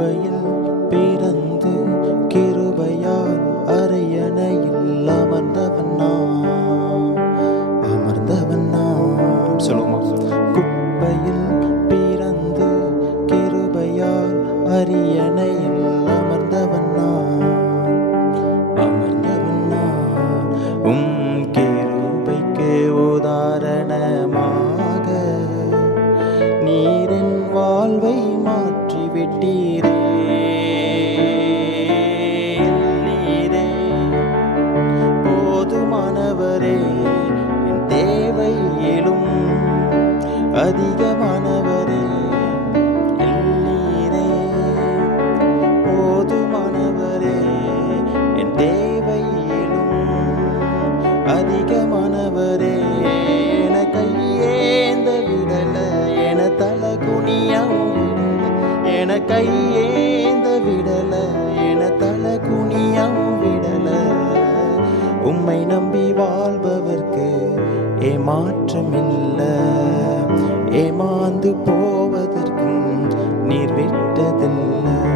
குப்பையில் பிறந்து கிருபையால் அரியணையில் அமர்ந்தவன் நாம் சொல்லுமா. குப்பையில் பிறந்து கிருபையால் அரியணையில் அமர்ந்தவன் நான் கிருபைக்கு உதாரணமாக நீரின் வாழ்வை மாற்றி விட்டீரே. போதுமானவரே, என் தேவையிலும் அதிகமானவரே நீரே. போதுமானவரே, என் தேவையிலும் அதிகமானவரே. என கையேந்த விடல, என தலை குனியவும் விடல. என கையேந்த விடல, என தலை குனியவும் விடல. உம்மை நம்பி வாழ்பவர்க்கு ஏமாற்றமில்ல. ஏமாந்து போவதற்கும் நீர் விட்டதில்லை.